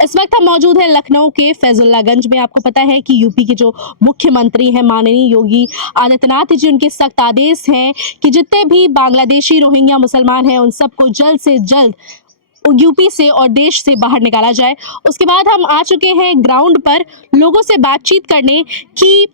इस वक्त हम मौजूद हैं लखनऊ के फैजुल्लागंज में। आपको पता है कि यूपी के जो मुख्यमंत्री हैं माननीय योगी आदित्यनाथ जी, उनके सख्त आदेश हैं कि जितने भी बांग्लादेशी रोहिंग्या मुसलमान हैं उन सबको जल्द से जल्द यूपी से और देश से बाहर निकाला जाए। उसके बाद हम आ चुके हैं ग्राउंड पर लोगों से बातचीत करने की,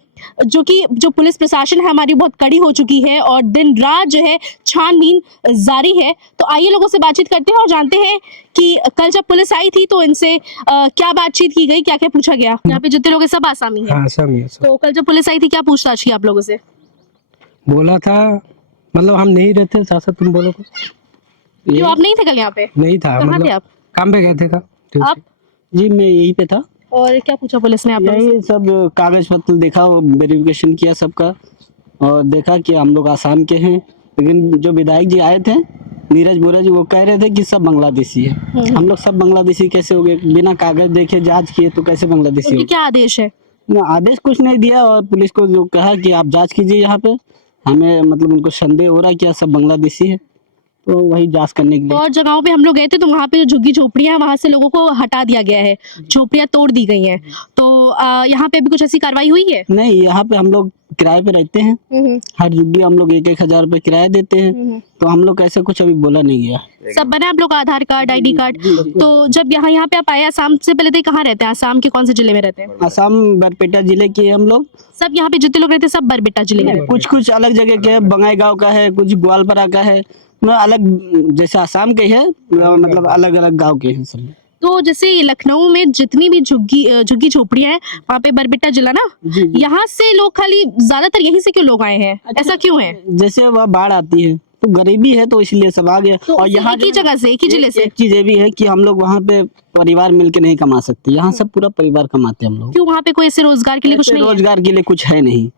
जो पुलिस प्रशासन है हमारी बहुत कड़ी हो चुकी है और दिन रात जो है छानबीन जारी है। तो आइए लोगों से बातचीत करते हैं और जानते हैं कि कल जब पुलिस आई थी तो इनसे क्या बातचीत की गई, क्या क्या पूछा गया। यहाँ पे जितने लोग हैं सब आसामी हैं। आसामी है सब। तो कल जब पुलिस आई थी क्या पूछताछ की आप लोगों से? बोला था मतलब हम नहीं रहते साथ, तुम बोलो कुछ। क्यों आप नहीं थे कल यहाँ पे? नहीं था, कहाँ मतलब थे आप? काम पे गए थे का? आप? जी मैं यहीं पे था। और क्या पूछा पुलिस ने आप लोगों से? यही सब कागज पत्र देखा, वेरिफिकेशन किया सबका और देखा कि हम लोग आसाम के हैं। लेकिन जो विधायक जी आए थे नीरज बोरा जी, वो कह रहे थे कि सब बांग्लादेशी है। हम लोग सब बांग्लादेशी कैसे हो गए? बिना कागज देखे जांच किए तो कैसे बांग्लादेशी उनके हो? क्या आदेश है? आदेश कुछ नहीं दिया और पुलिस को जो कहा कि आप जांच कीजिए यहाँ पे, हमें मतलब उनको संदेह हो रहा है कि सब बांग्लादेशी है, तो वही जांच करने के लिए। और जगहों पे हम लोग गए थे तो वहाँ पे जो झुग्गी झोपड़ियां हैं वहां से लोगों को हटा दिया गया है, झोपड़ियां तोड़ दी गई हैं। तो यहाँ पे भी कुछ ऐसी कार्रवाई हुई है? नहीं, यहाँ पे हम लोग किराए पे रहते हैं। हर जुग्गी हम लोग 1-1 हजार रुपए किराया देते हैं, तो हम लोग ऐसा कुछ अभी बोला नहीं गया। सब बना आप लोग का आधार कार्ड, ID कार्ड। तो जब यहाँ पे आप आए, आसाम से पहले थे कहाँ रहते हैं? आसाम के कौन से जिले में रहते हैं? आसाम बरपेटा जिले के हम लोग। सब यहाँ पे जितने लोग रहते हैं सब बरबेटा जिले में रहते हैं। कुछ कुछ अलग जगह के हैं, बंगाईगांव का है, कुछ ग्वालपारा का है, अलग जैसे आसाम के है, मतलब अलग अलग गांव के हैं सब। तो जैसे लखनऊ में जितनी भी झुग्गी झोपड़ियां हैं वहाँ पे बरबेटा जिला ना, यहाँ से लोग खाली ज्यादातर यहीं से क्यों लोग आए हैं? ऐसा क्यों है? जैसे वह बाढ़ आती है तो गरीबी है तो इसलिए सब आ गया। तो और यहाँ एक ही जगह से, एक ही जिले से। एक चीज ये भी है कि हम लोग वहाँ पे परिवार मिलके नहीं कमा सकते, यहाँ सब पूरा परिवार कमाते हैं हम लोग। क्यों वहाँ पे कोई ऐसे रोजगार के लिए कुछ नहीं है? रोजगार के लिए कुछ है नहीं।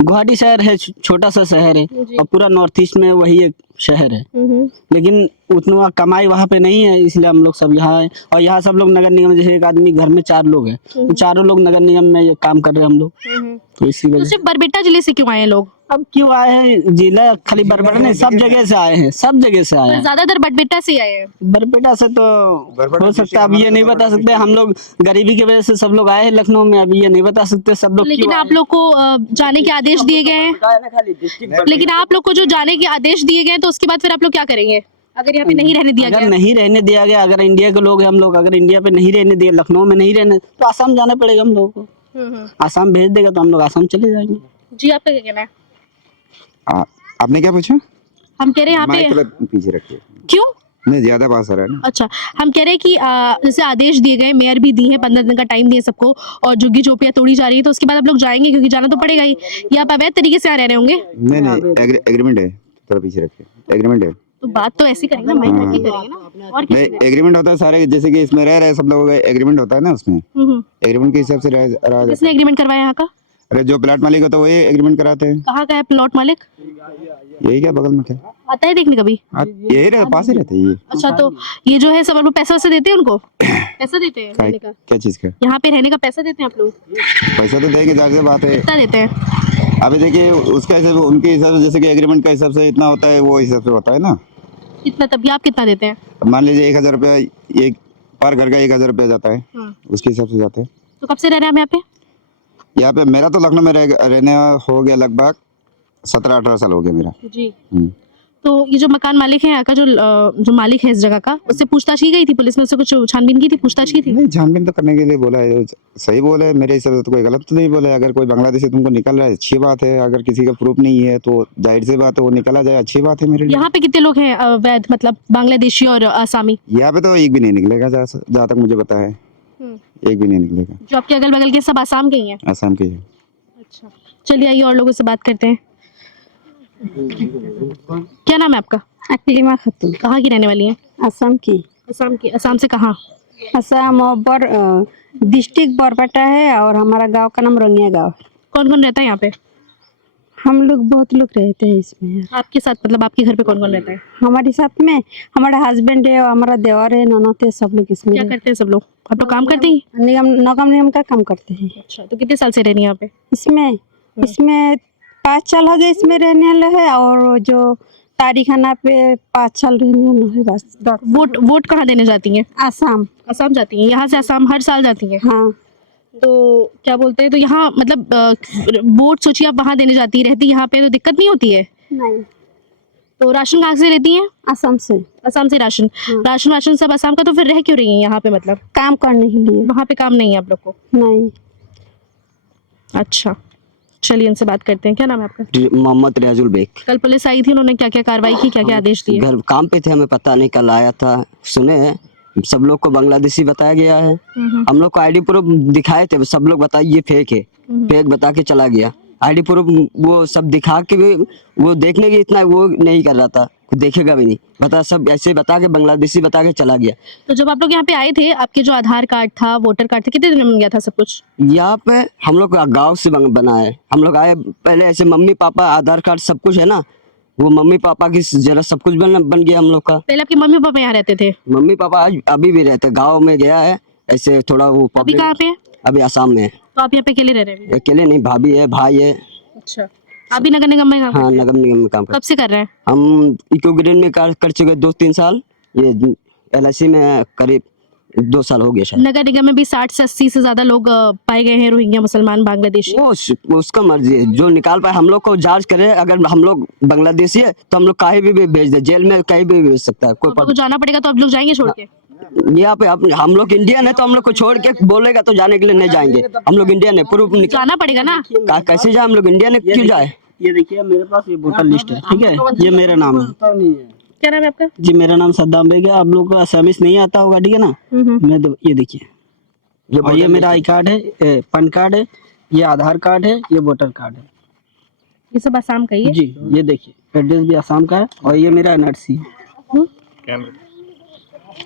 गुवाहाटी शहर है, छोटा सा शहर है और पूरा नॉर्थ ईस्ट में वही एक शहर है, लेकिन उतना कमाई वहाँ पे नहीं है, इसलिए हम लोग सब यहाँ आए। और यहाँ सब लोग नगर निगम, जैसे एक आदमी घर में 4 लोग हैं तो चारों लोग नगर निगम में ये काम कर रहे हैं हम लोग, तो इसी तो वजह सिर्फ बरबेटा जिले से क्यों आए हैं लोग? अब क्यों आए हैं? जिला खाली बरपेटा नहीं, सब जगह से आए हैं, सब जगह से आए हैं। ज्यादातर बरबेटा से आए हैं। बरपेटा से तो हो सकता है, अब ये नहीं बता सकते। हम लोग गरीबी की वजह से सब लोग आए हैं लखनऊ में, अभी ये नहीं बता सकते सब लोग। लेकिन आप लोग को जाने के आदेश दिए गए हैं। लेकिन आप लोग को जो जाने के आदेश दिए गए हैं तो उसके बाद फिर आप लोग क्या करेंगे अगर यहाँ पे नहीं रहने दिया अगर गया? नहीं रहने दिया गया, अगर इंडिया के लोग हैं हम लोग, अगर इंडिया पे नहीं रहने दिए, लखनऊ में नहीं रहने, तो आसाम जाना पड़ेगा हम लोगों को। आसाम भेज देगा तो हम लोग आसाम चले जाएंगे। जी आपका क्या कहना है? आपने क्या पूछा? हम कह रहे हैं यहाँ माइक पे थोड़ा पीछे रखिए, क्यों? नहीं ज्यादा पास आ रहा है ना। अच्छा, हम कह रहे हैं कि जैसे आदेश दिए गए, मेयर भी दी है, 15 दिन का टाइम दिए सबको, और झुग्गी झोपड़ियां तोड़ी जा रही है, तो उसके बाद आप लोग जाएंगे क्योंकि जाना तो पड़ेगा ही, या आप अवैध तरीके से आ रहे होंगे? नहीं, एग्रीमेंट है, थोड़ा पीछे रखिए, एग्रीमेंट है। तो बात तो ऐसी करेंगे ना, मैं करेंगे ना, और क्या नहीं, एग्रीमेंट होता है सारे, जैसे कि इसमें रह रहे सब लोगों का एग्रीमेंट होता है ना, उसमें एग्रीमेंट के हिसाब से रहा। किसने एग्रीमेंट करवाया यहाँ का? अरे जो प्लाट मालिक होता है वही एग्रीमेंट कराते हैं। कहाँ का है प्लॉट मालिक? यही क्या बगल में क्या आता है देखने कभी? यही रहे, पास ही रहते हैं ये। अच्छा, तो ये जो है सब आप लोग पैसा वैसे देते हैं उनको? पैसा देते हैं रहने का? क्या चीज का? यहाँ पे रहने का पैसा देते हैं आप लोग? पैसा तो देंगे, जाहिर सी बात है। कितना देते हैं? अभी देखिए उसका हिसाब उनके हिसाब से, जैसे कि एग्रीमेंट का हिसाब से इतना होता है, वो हिसाब से होता है ना। कितना? तभी आप कितना देते हैं? मान लीजिए 1000 रुपया, एक पर घर का 1000 रुपया जाता है, उसके हिसाब से जाते हैं। तो कब से रह रहे हैं आप यहाँ पे? मेरा तो लखनऊ में रहने हो गया लगभग 17-18 साल हो गया मेरा जी। तो ये जो मकान मालिक है यहाँ का, जो मालिक है इस जगह का, उससे पूछताछ की गई थी? पुलिस ने उससे कुछ छानबीन की थी, पूछताछ की थी? नहीं, छानबीन तो करने के लिए बोला है, सही बोला है मेरे हिसाब से, तो कोई गलत तो नहीं बोला है। अगर कोई बांग्लादेशी तुमको निकल रहा है अच्छी बात है, अगर किसी का प्रूफ नहीं है तो जाहिर सी बात है वो निकला जाए, अच्छी बात है मेरे लिए। यहाँ पे कितने लोग हैं वैध, मतलब बांग्लादेशी और आसामी? यहाँ पे तो एक भी नहीं निकलेगा, जहाँ तक मुझे पता है, एक भी नहीं निकलेगा। जो आपके अगल बगल के सब आसाम के ही हैं? आसाम के ही। अच्छा, चलिए आइए और लोगों से बात करते हैं। क्या नाम है आपका? अकलिमा खातून। कहाँ की रहने वाली हैं? असम की। असम की? असम से कहाँ? असम डिस्ट्रिक्ट बरपेटा है और हमारा गांव का नाम रंगिया गांव है। कौन कौन रहता है यहाँ पे? हम लोग बहुत लोग रहते हैं इसमें। आपके साथ मतलब आपके घर पे कौन कौन रहता है? हमारे साथ में हमारा हस्बैंड है और हमारा देवर है, ननद है, सब लोग इसमें। क्या करते हैं सब लोग? आप लोग काम करते हैं? नगम निगम का काम करते हैं। अच्छा, तो कितने साल से रह रही हैं यहाँ पे? इसमें 5 साल हो गए इसमें रहने वाले है, और जो तारीखाना पे 5 साल रहने वाला है बस। वोट कहाँ देने जाती हैं? आसाम। असम जाती हैं? यहाँ से असम हर साल जाती हैं? हाँ। तो क्या बोलते हैं, तो यहाँ मतलब वोट सोचिए आप वहाँ देने जाती रहती, यहाँ पे तो दिक्कत नहीं होती है? नहीं। तो राशन कहाँ से लेती हैं? असम से। असम से राशन? राशन सब असम का, तो फिर रह क्यों रही हैं यहाँ पे? मतलब काम करने के लिए। वहाँ पे काम नहीं है आप लोग को? नहीं। अच्छा, चलिए इनसे बात करते हैं। क्या नाम है आपका? मोहम्मद रियाजुल बेग। कल पुलिस आई थी, उन्होंने क्या क्या कार्रवाई की, क्या क्या आदेश दिए? घर काम पे थे, हमें पता नहीं, कल आया था। सुने हैं सब लोग को बांग्लादेशी बताया गया है। हम लोग को आईडी प्रूफ दिखाए थे, सब लोग बताए ये फेक है, फेक बता के चला गया। आईडी प्रूफ वो सब दिखा के भी वो देखने की इतना वो नहीं कर रहा था, देखेगा भी नहीं, बता सब ऐसे बता के बांग्लादेशी बता के चला गया। तो जब आप लोग यहाँ पे आए थे, आपके जो आधार कार्ड था, वोटर कार्ड था, कितने दिन में बन गया था सब कुछ? यहाँ पे हम लोग गाँव से बना है। हम लोग आए पहले ऐसे मम्मी पापा आधार कार्ड सब कुछ है ना, वो मम्मी पापा की जरा सब कुछ बन गया हम लोग का। पहले आपके मम्मी पापा यहाँ रहते थे? मम्मी पापा आज अभी भी रहते, गाँव में गया है ऐसे थोड़ा वो। अभी कहाँ पे है? अभी आसाम में है। तो आप यहाँ पे अकेले रह रहे हैं? अकेले नहीं, भाभी है, भाई है। अच्छा, आप भी नगर निगम में काम हाँ, करते हैं? नगर निगम में काम कब से कर रहे हैं? हम इको ग्रीन में कर चुके 2-3 साल, ये LIC में करीब 2 साल हो गया शायद। नगर निगम में भी 60 से 80 से ज्यादा लोग पाए गए हैं रोहिंग्या मुसलमान बांग्लादेशी। वो उसका मर्जी है, जो निकाल पाए। हम लोग को जांच करे, अगर हम लोग बांग्लादेशी है तो हम लोग कहीं भी भेज दे, जेल में कहीं भी भेज सकता है कोई। आप लोग को जाना पड़ेगा, तो आप लोग जाएंगे छोड़ के? यहाँ पे हम लोग इंडियन है, तो हम लोग को छोड़ के बोलेगा तो जाने के लिए नहीं जाएंगे। हम लोग इंडियन है, प्रूफ जाना पड़ेगा ना। कैसे जाए? हम लोग इंडियन है, क्यों जाए? ये देखिए मेरे पास ये वोटर लिस्ट है, ठीक है, ये मेरा नाम है। क्या नाम है आपका? जी मेरा नाम सद्दाम बेग है। आप लोगों को असामीस नहीं आता होगा, ठीक है ना। ये देखिए, और ये मेरा आई कार्ड है, पैन कार्ड है, ये आधार कार्ड है, ये वोटर कार्ड है। ये सब आसाम का ही है? जी ये देखिए एड्रेस भी आसाम का है, और ये मेरा NRC है।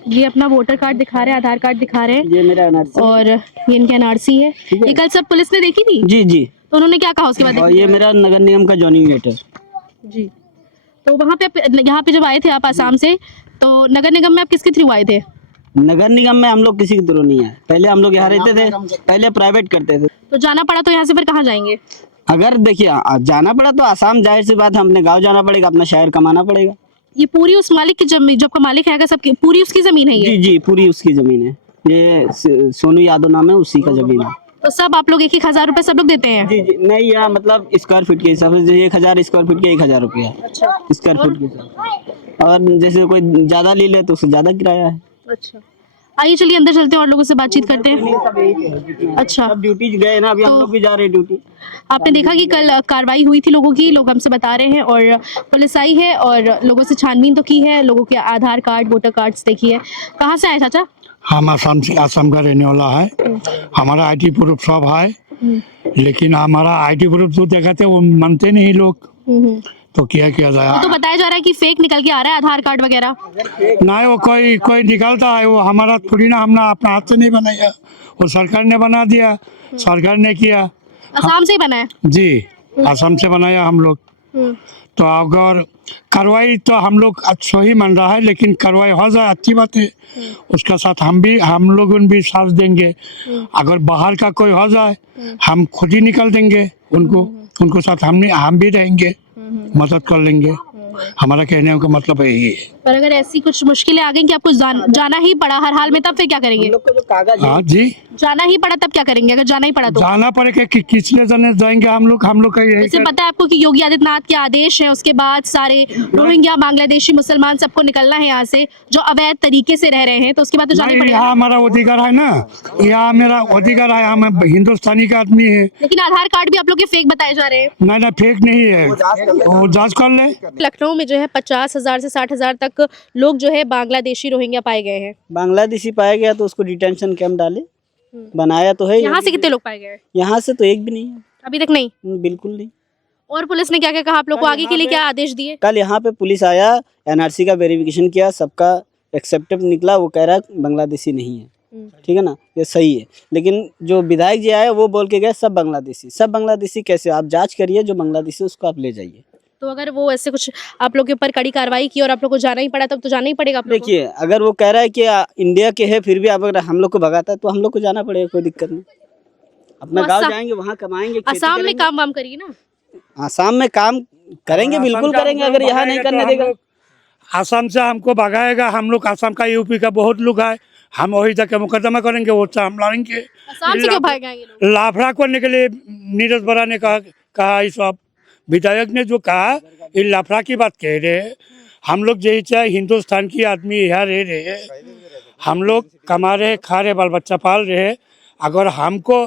ये अपना वोटर कार्ड दिखा रहे हैं, आधार कार्ड दिखा रहे हैं, ये मेरा NRC और ये इनके NRC है। ये कल सब पुलिस ने देखी थी? जी जी। तो उन्होंने क्या कहा उसके बाद? और ये मेरा नगर निगम का जॉइनिंग लेटर। जी, तो वहाँ पे यहाँ पे जब आए थे आप आसाम से, तो नगर निगम में आप किसके थ्रू आए थे? नगर निगम में हम लोग किसी के थ्रू नहीं आए। पहले हम लोग यहाँ रहते थे, पहले प्राइवेट करते थे। तो जाना पड़ा, तो यहाँ से फिर कहाँ जाएंगे? अगर देखिए जाना पड़ा तो आसाम, जाहिर सी बात है, अपने गांव जाना पड़ेगा, अपना शहर कमाना पड़ेगा। ये पूरी उस मालिक की जमीन, जो आपका मालिक है, सबकी पूरी उसकी जमीन है ये? जी जी, पूरी उसकी जमीन है। ये सोनू यादव नाम है, उसी का जमीन है। तो सब आप लोग 1,000 रुपए सब लोग देते हैं? जी जी, नहीं यहाँ मतलब स्क्वायर फीट के हिसाब से 1000 स्क्वायर फीट के 1000 रुपया है। अच्छा, स्क्वायर फीट के हिसाब से। और जैसे कोई ज्यादा ले ले तो उससे ज्यादा किराया है। अच्छा, आइए चलिए अंदर चलते हैं और लोगों से बातचीत करते हैं। अच्छा, अब ड्यूटी गए ना, अभी हम लोग भी जा रहे हैं ड्यूटी। आपने देखा कि कल कार्रवाई हुई थी लोगों की, लोग हमसे बता रहे हैं, और पुलिस आई है और लोगों से छानबीन तो की है, लोगों के आधार कार्ड, वोटर कार्ड्स देखी है। कहाँ से आए चाचा? हम आसाम का रहने वाला है। हमारा आईडी प्रूफ सब है, लेकिन हमारा आईडी प्रूफ तो दिखाते वो मानते नहीं लोग, तो क्या किया जाए? तो बताया जा रहा है कि फेक निकल के आ रहा है आधार कार्ड वगैरह। नहीं, वो कोई निकालता है, वो हमारा थोड़ी ना, हमने अपना हाथ से नहीं बनाया, वो सरकार ने बना दिया, सरकार ने किया। आसाम से ही बना है? जी, आसाम से बनाया हम लोग। तो अगर कार्रवाई तो हम लोग अच्छा ही मान रहा है, लेकिन कार्रवाई हो जाए अच्छी बात है, उसका साथ हम लोग भी साथ देंगे। अगर बाहर का कोई हो जाए, हम खुद ही निकल देंगे उनको साथ हम भी रहेंगे, मदद कर लेंगे। हमारा कहने का मतलब है ये। पर अगर ऐसी कुछ मुश्किलें आ गई कि आपको जाना ही पड़ा हर हाल में, तब फिर क्या करेंगे? हाँ जी, जाना ही पड़ा तब क्या करेंगे? अगर जाना ही पड़ा तो जाना पड़ेगा कि किस लिए जाने जाएंगे हम लोग का यही जैसे पता है आपको कि योगी आदित्यनाथ के आदेश है, उसके बाद सारे रोहिंग्या बांग्लादेशी मुसलमान सबको निकलना है यहाँ से, जो अवैध तरीके से रह रहे हैं, तो उसके बाद तो जाना ही पड़ेगा। यहाँ हमारा अधिकार है ना, यहाँ मेरा अधिकार है, हम हिंदुस्तानी का आदमी है। लेकिन आधार कार्ड भी आप लोग के फेक बताए जा रहे हैं। नहीं, फेक नहीं है, वो जांच कर ले। लखनऊ में जो है 50,000 से 60,000 तक लोग जो है बांग्लादेशी रोहिंग्या पाए गए हैं। बांग्लादेशी पाया गया तो उसको डिटेंशन कैंप डाले, बनाया तो है। यहाँ से कितने लोग पाए गए हैं? यहाँ से तो एक भी नहीं है अभी तक नहीं? बिल्कुल नहीं। और पुलिस ने क्या क्या कहा आप लोग को? आगे के लिए क्या आदेश दिए? कल यहाँ पे पुलिस आया, NRC का वेरिफिकेशन किया, सबका एक्सेप्टेड निकला, वो कह रहा है बांग्लादेशी नहीं है, ठीक है ना, ये सही है। लेकिन जो विधायक जी आए वो बोल के गए सब बांग्लादेशी कैसे? आप जांच करिए, जो बांग्लादेशी उसको आप ले जाइए। तो अगर वो ऐसे कुछ आप लोग के ऊपर कड़ी कार्रवाई की और आप लोग को जाना ही पड़ा, तब तो जाना ही पड़ेगा आप लोग को। देखिए अगर वो कह रहा है कि इंडिया के है, फिर भी आप अगर हम लोग को भगाता है तो हम लोग को जाना पड़ेगा, कोई दिक्कत नहीं। अपना तो गाँव जाएंगे, वहाँ कमाएंगे, खेती आसाम में करेंगे। काम वाम करिए ना। आसाम में काम करेंगे, बिल्कुल करेंगे, अगर यहाँ नहीं करने देगा। आसाम से हमको भगाएगा, हम लोग आसाम का यूपी का बहुत लोग है, हम वही जाके मुकदमा करेंगे, वो हम लड़ेंगे। आसाम से क्यों भागेंगे ये लोग? लाफड़ा करने के लिए नीरज बरा ने कहा इस सब विधायक ने जो कहा, ये लाफड़ा की बात कह रहे हैं। हम लोग यही चाहे हिंदुस्तान की आदमी यहाँ रह रहे, हम लोग कमा रहे, खा रहे, बाल बच्चा पाल रहे। अगर हमको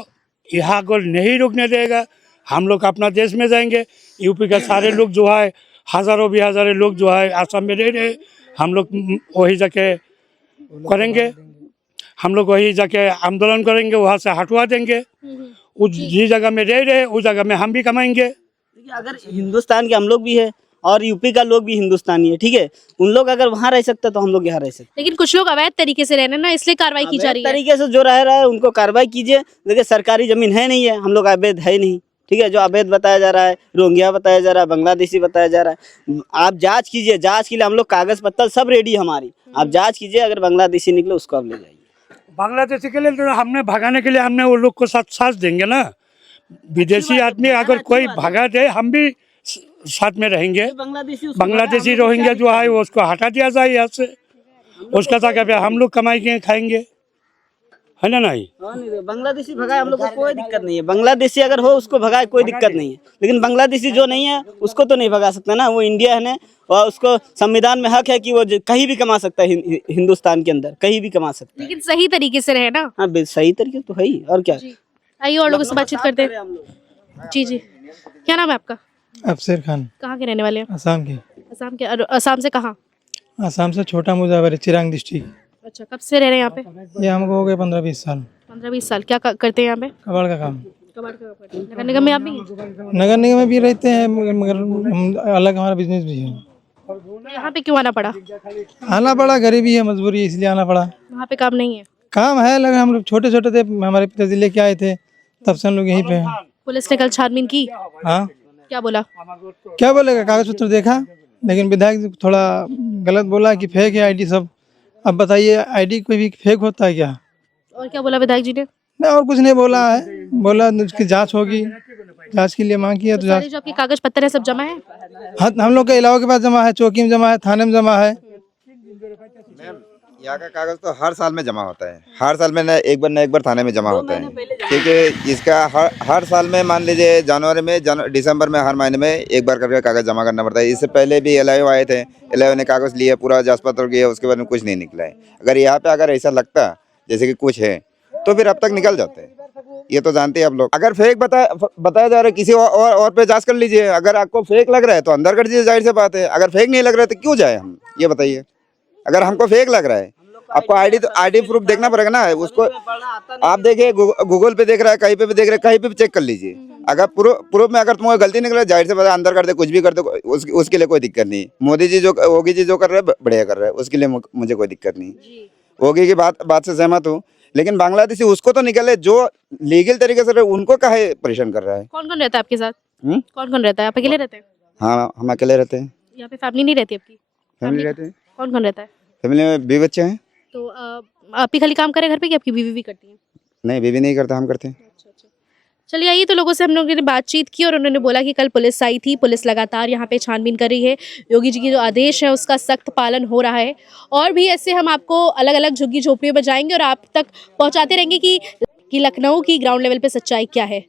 यहाँ को नहीं रुकने देगा, हम लोग अपना देश में जाएंगे। यूपी के सारे लोग जो है, हजारों भी हजारों लोग जो है आसाम में रह रहे, हम लोग वही जाके करेंगे, हम लोग वही जाके आंदोलन करेंगे, वहाँ से हटवा देंगे। उस जिस जगह में रह रहे उस जगह में हम भी कमाएंगे। देखिए, अगर हिंदुस्तान के हम लोग भी है और यूपी का लोग भी हिंदुस्तानी है, ठीक है, उन लोग अगर वहाँ रह सकते तो हम लोग यहाँ रह सकते। लेकिन कुछ लोग अवैध तरीके से रह रहे हैं ना, इसलिए कार्रवाई की जा रही है। तरीके से जो रह रहा है उनको कार्रवाई कीजिए। देखिए, सरकारी जमीन है नहीं है, हम लोग अवैध है नहीं, ठीक है। जो अवैध बताया जा रहा है, रोहिंग्या बताया जा रहा है, बांग्लादेशी बताया जा रहा है, आप जांच कीजिए। जांच के लिए हम लोग कागज पत्तर सब रेडी है हमारी, आप जांच कीजिए। अगर बांग्लादेशी निकले उसको आप ले जाइए। बांग्लादेशी के लिए तो हमने भगाने के लिए हमने वो लोग को साथ देंगे ना। विदेशी आदमी अगर कोई भगा दे, हम भी साथ में रहेंगे। बांग्लादेशी रोहिंग्या जो है वो उसको हटा दिया जाए यहाँ से, उसका जगह पे हम लोग कमाएंगे, खाएंगे, है ना। नहीं, बांग्लादेशी भगाए हम लोग को कोई दिक्कत नहीं है। बांग्लादेशी अगर हो उसको भगाए कोई दिक्कत नहीं है, लेकिन बांग्लादेशी जो नहीं है उसको तो नहीं भगा सकता ना। वो इंडिया है ना, और उसको संविधान में हक है कि वो कहीं भी कमा सकता है, हिंदुस्तान के अंदर कहीं भी कमा सकता है। लेकिन सही तरीके से रहे ना। हाँ, सही तरीके तो है ही, और क्या। आइए और लोगों से बातचीत करते हैं। जी जी, क्या नाम है आपका? अफसर खान। कहाँ के रहने वाले हैं? आसाम के। असम के। और असम से कहाँ? आसाम से छोटा मुजावर, चिरांग डिस्ट्रिक्ट। अच्छा, कब से रह रहे हैं यहाँ पे? ये हमको हो गए 15-20 साल। 15-20 साल। क्या करते हैं यहाँ पे? कबाड़ का काम। कबाड़ का काम करते हैं। नगर निगम में आप भी हैं? नगर निगम में भी रहते हैं, मगर हम अलग, हमारा बिजनेस भी है। तो यहाँ पे क्यों आना पड़ा? आना पड़ा, गरीबी है, मजबूरी है, इसलिए आना पड़ा। वहाँ पे काम नहीं है? काम है, लगे हम लोग छोटे छोटे थे, हमारे पिताजी लेके आए थे, तब से हम लोग यहीं पे हैं। पुलिस ने कल छानबीन की, हाँ, क्या बोला? क्या बोलेगा, कागज पत्र देखा, लेकिन विधायक थोड़ा गलत बोला कि फेक है आईडी सब। अब बताइए, आईडी कोई भी फेक होता है क्या? और क्या बोला विधायक जी ने? नहीं, और कुछ नहीं बोला है, बोला उसकी जांच होगी, जांच के लिए मांग किया तो सारे जांच। जो आपके कागज पत्तर है सब जमा है? हाँ, हम लोग के इलाके के पास जमा है, चौकी में जमा है, थाने में जमा है। यहाँ का कागज तो हर साल में जमा होता है, हर साल में एक बार थाने में जमा होता है, क्योंकि इसका हर साल में, मान लीजिए जनवरी में, दिसंबर में, हर महीने में एक बार करके कागज जमा करना पड़ता है। इससे पहले भी एलआईओ आए थे, एलआईओ ने कागज लिए, पूरा जांच पत्र किया, उसके बाद में कुछ नहीं निकला है। अगर यहाँ पे अगर ऐसा लगता जैसे कि कुछ है तो फिर अब तक निकल जाते हैं, ये तो जानते हैं आप लोग। अगर फेक बताया जा रहा है, किसी और पे जांच कर लीजिए। अगर आपको फेक लग रहा है तो अंदर कर दीजिए, जाहिर सी बात है। अगर फेक नहीं लग रहा है तो क्यों जाए हम, ये बताइए। अगर हमको फेक लग रहा है, आपको आईडी प्रूफ देखना पड़ेगा ना। उसको आप देखिए, गूगल पे देख रहा है, कहीं पे भी देख रहा है, कहीं पे भी चेक कर लीजिए। अगर प्रूफ में अगर तुम्हें गलती निकला, जाहिर से बात है, अंदर कर दे, कुछ भी कर दे, उसके लिए कोई दिक्कत नहीं। योगी जी जो कर रहे हैं बढ़िया कर रहे हैं, उसके लिए मुझे कोई दिक्कत नहीं। योगी की बात से सहमत हूँ, लेकिन बांग्लादेशी उसको तो निकले जो लीगल तरीके से रहे, उनको काहे परेशान कर रहा है। कौन कौन रहता है आपके साथ? कौन कौन रहता है? आप अकेले रहते हैं? हाँ, हम अकेले रहते हैं। यहाँ पे फैमिली नहीं रहती आपकी? फैमिली रहते हैं। कौन कौन रहता है? फैमिली में 2 बच्चे हैं। तो आप ही खाली काम करे घर पे कि आपकी बीवी भी करती है? नहीं, बीवी नहीं करता, हम करते हैं। चलिए, आइए तो लोगों से हम लोगों ने बातचीत की और उन्होंने बोला कि कल पुलिस आई थी, पुलिस लगातार यहाँ पे छानबीन कर रही है, योगी जी की जो आदेश है उसका सख्त पालन हो रहा है। और भी ऐसे हम आपको अलग अलग झुग्गी झोपड़ियों में जाएंगे और आप तक पहुँचाते रहेंगे कि लखनऊ की ग्राउंड लेवल पे सच्चाई क्या है।